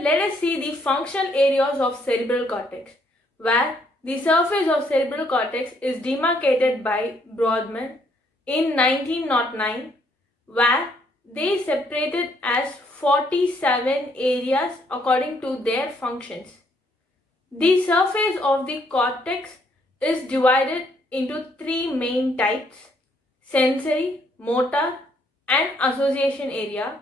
today let us see the functional areas of cerebral cortex, where the surface of cerebral cortex is demarcated by Brodmann in 1909, where they separated as 47 areas according to their functions. The surface of the cortex is divided into three main types: sensory, motor, and association area,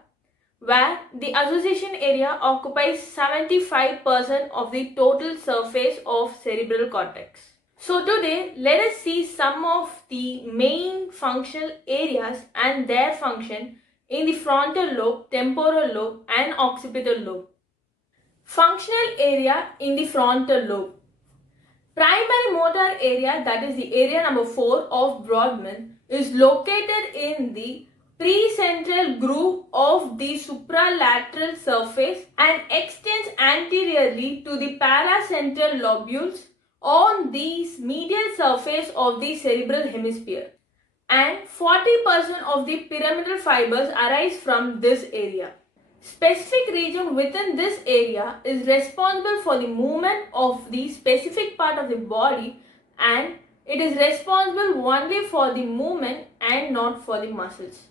where the association area occupies 75% of the total surface of cerebral cortex. So today let us see some of the main functional areas and their function in the frontal lobe, temporal lobe, and occipital lobe. Functional area in the frontal lobe. Primary motor area, that is the area number 4 of Brodmann, is located in the precentral groove of the supralateral surface and extends anteriorly to the paracentral lobules on the medial surface of the cerebral hemisphere, and 40% of the pyramidal fibers arise from this area. Specific region within this area is responsible for the movement of the specific part of the body, and it is responsible only for the movement and not for the muscles.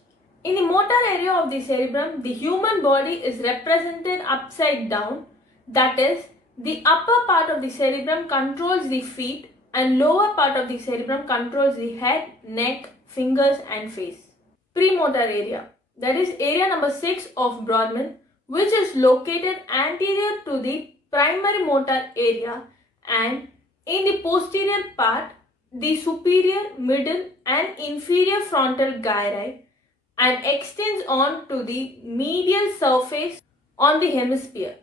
In the motor area of the cerebrum, the human body is represented upside down, that is, the upper part of the cerebrum controls the feet and lower part of the cerebrum controls the head, neck, fingers and face. Premotor area, that is area number 6 of Brodmann, which is located anterior to the primary motor area and in the posterior part, the superior, middle and inferior frontal gyri, and extends on to the medial surface on the hemisphere,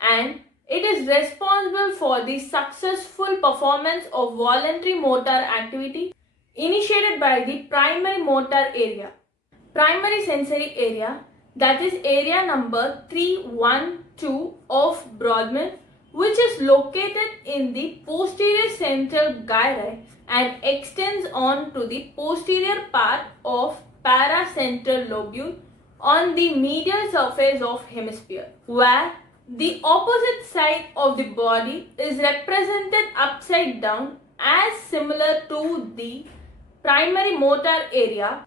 and it is responsible for the successful performance of voluntary motor activity initiated by the primary motor area. Primary sensory area, that is area number 312 of Brodmann, which is located in the posterior central gyri and extends on to the posterior part of paracentral lobule on the medial surface of hemisphere, where the opposite side of the body is represented upside down as similar to the primary motor area.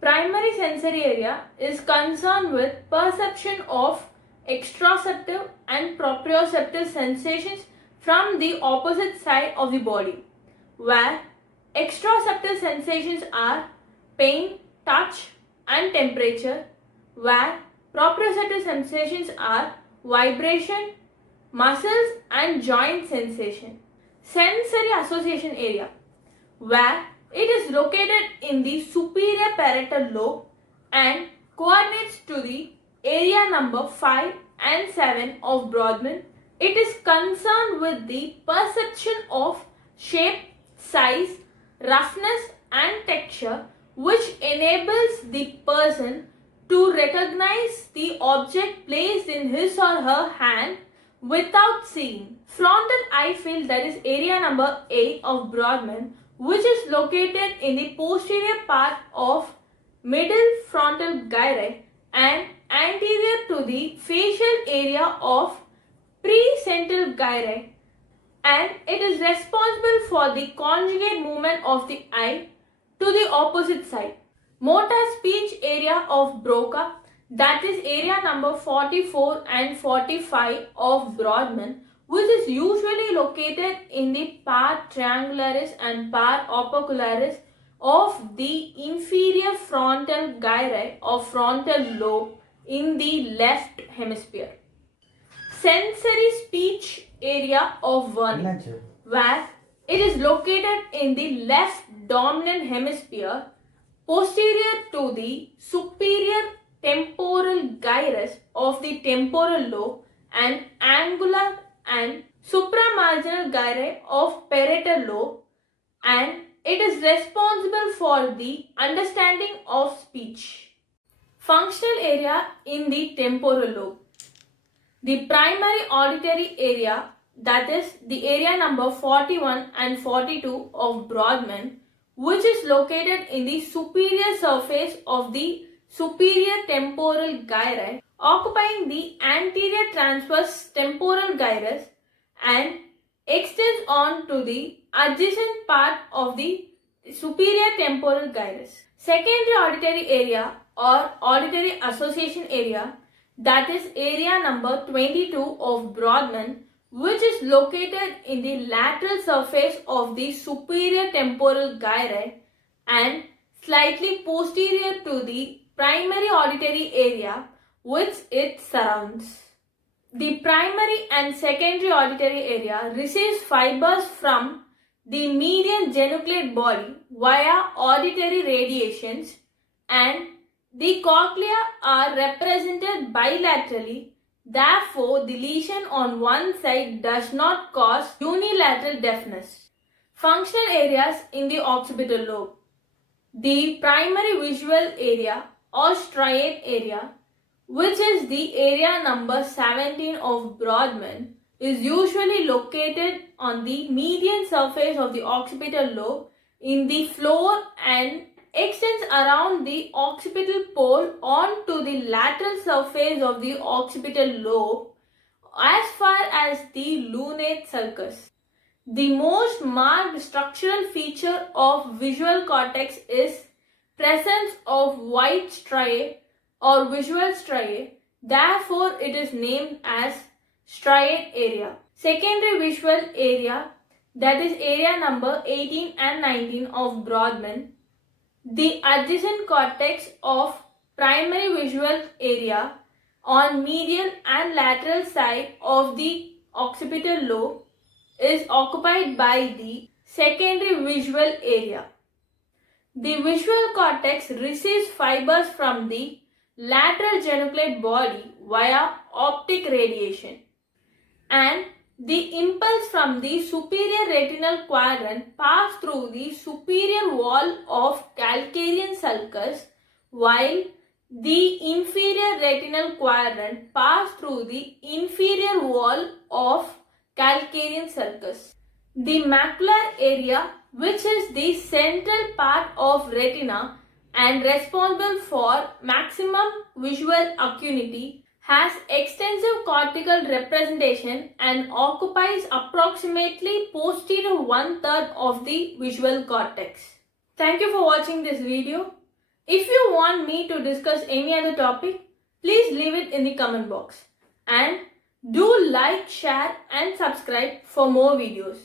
Primary sensory area is concerned with perception of exteroceptive and proprioceptive sensations from the opposite side of the body, where exteroceptive sensations are pain, touch and temperature, where proprioceptive sensations are vibration, muscles and joint sensation. Sensory association area, where it is located in the superior parietal lobe and coordinates to the area number 5 and 7 of Brodmann. It is concerned with the perception of shape, size, roughness and texture, which enables the person to recognize the object placed in his or her hand without seeing. Frontal eye field, that is area number 8 of Brodmann, which is located in the posterior part of middle frontal gyri and anterior to the facial area of precentral gyri, and it is responsible for the conjugate movement of the eye to the opposite side. Motor speech area of Broca, that is area number 44 and 45 of Brodmann, which is usually located in the part triangularis and part opercularis of the inferior frontal gyri of frontal lobe in the left hemisphere. Sensory speech area of Wernicke, where it is located in the left dominant hemisphere, posterior to the superior temporal gyrus of the temporal lobe and angular and supramarginal gyri of parietal lobe, and it is responsible for the understanding of speech. Functional area in the temporal lobe. The primary auditory area, that is the area number 41 and 42 of Brodmann, which is located in the superior surface of the superior temporal gyri occupying the anterior transverse temporal gyrus and extends on to the adjacent part of the superior temporal gyrus. Secondary auditory area or auditory association area, that is area number 22 of Brodmann, which is located in the lateral surface of the superior temporal gyri and slightly posterior to the primary auditory area which it surrounds. The primary and secondary auditory area receives fibers from the median genucleate body via auditory radiations, and the cochlea are represented bilaterally. Therefore, the lesion on one side does not cause unilateral deafness. Functional areas in the occipital lobe. The primary visual area or striate area, which is the area number 17 of Brodmann, is usually located on the median surface of the occipital lobe in the floor and extends around the occipital pole onto the lateral surface of the occipital lobe as far as the lunate sulcus. The most marked structural feature of visual cortex is presence of white striae or visual striae. Therefore, it is named as striate area. Secondary visual area, that is area number 18 and 19 of Brodmann. The adjacent cortex of primary visual area on medial and lateral side of the occipital lobe is occupied by the secondary visual area. The visual cortex receives fibers from the lateral genucleate body via optic radiation, and the impulse from the superior retinal quadrant pass through the superior wall of calcarean sulcus, while the inferior retinal quadrant pass through the inferior wall of calcarean sulcus. The macular area, which is the central part of retina and responsible for maximum visual acuity, has extensive cortical representation and occupies approximately posterior 1/3 of the visual cortex. Thank you for watching this video. If you want me to discuss any other topic, please leave it in the comment box. And do like, share and subscribe for more videos.